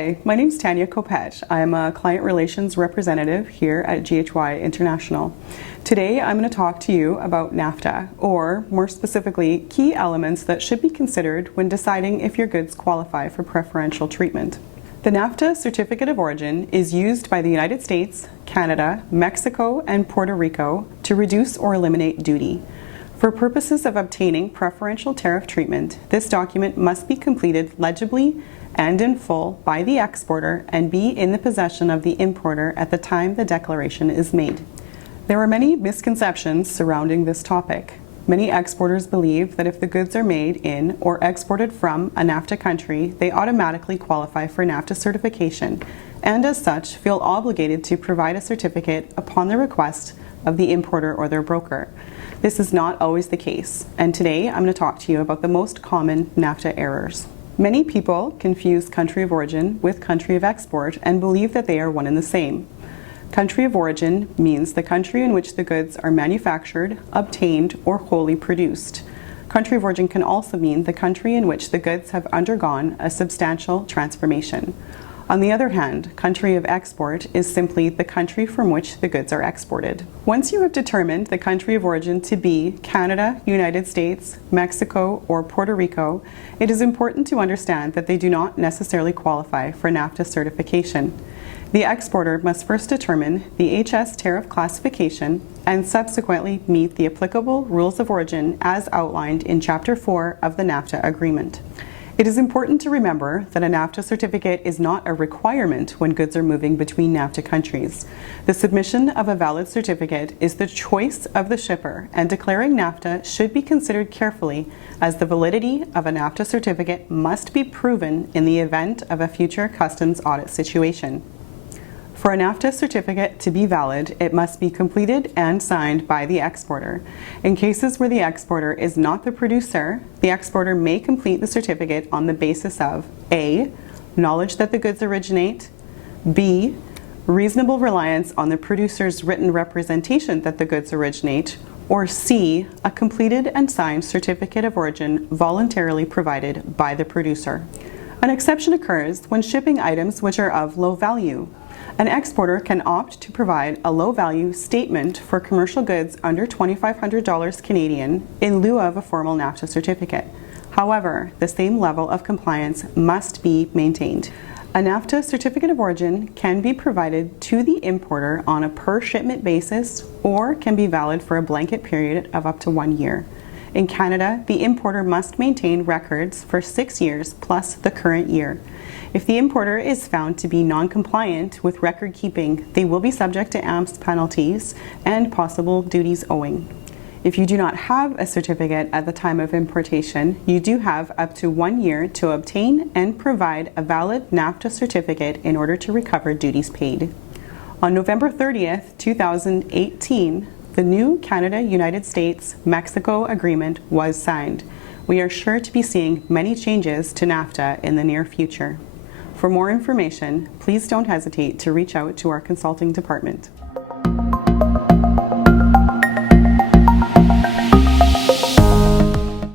Hi, my name is Tanya Copet. I'm a client relations representative here at GHY International. Today I'm going to talk to you about NAFTA, or more specifically, key elements that should be considered when deciding if your goods qualify for preferential treatment. The NAFTA Certificate of Origin is used by the United States, Canada, Mexico, and Puerto Rico to reduce or eliminate duty. For purposes of obtaining preferential tariff treatment, this document must be completed legibly and in full by the exporter and be in the possession of the importer at the time the declaration is made. There are many misconceptions surrounding this topic. Many exporters believe that if the goods are made in or exported from a NAFTA country, they automatically qualify for NAFTA certification, and as such feel obligated to provide a certificate upon the request of the importer or their broker. This is not always the case, and today I'm going to talk to you about the most common NAFTA errors. Many people confuse country of origin with country of export and believe that they are one and the same. Country of origin means the country in which the goods are manufactured, obtained, or wholly produced. Country of origin can also mean the country in which the goods have undergone a substantial transformation. On the other hand, country of export is simply the country from which the goods are exported. Once you have determined the country of origin to be Canada, United States, Mexico, or Puerto Rico, it is important to understand that they do not necessarily qualify for NAFTA certification. The exporter must first determine the HS tariff classification and subsequently meet the applicable rules of origin as outlined in Chapter 4 of the NAFTA agreement. It is important to remember that a NAFTA certificate is not a requirement when goods are moving between NAFTA countries. The submission of a valid certificate is the choice of the shipper, and declaring NAFTA should be considered carefully, as the validity of a NAFTA certificate must be proven in the event of a future customs audit situation. For a NAFTA certificate to be valid, it must be completed and signed by the exporter. In cases where the exporter is not the producer, the exporter may complete the certificate on the basis of A. Knowledge that the goods originate, B. Reasonable reliance on the producer's written representation that the goods originate, or C. A completed and signed certificate of origin voluntarily provided by the producer. An exception occurs when shipping items which are of low value. An exporter can opt to provide a low-value statement for commercial goods under $2,500 Canadian in lieu of a formal NAFTA certificate. However, the same level of compliance must be maintained. A NAFTA certificate of origin can be provided to the importer on a per-shipment basis or can be valid for a blanket period of up to 1 year. In Canada, the importer must maintain records for 6 years plus the current year. If the importer is found to be non-compliant with record keeping, they will be subject to AMPS penalties and possible duties owing. If you do not have a certificate at the time of importation, you do have up to 1 year to obtain and provide a valid NAFTA certificate in order to recover duties paid. On November 30th, 2018, the new Canada-United States-Mexico agreement was signed. We are sure to be seeing many changes to NAFTA in the near future. For more information, please don't hesitate to reach out to our consulting department.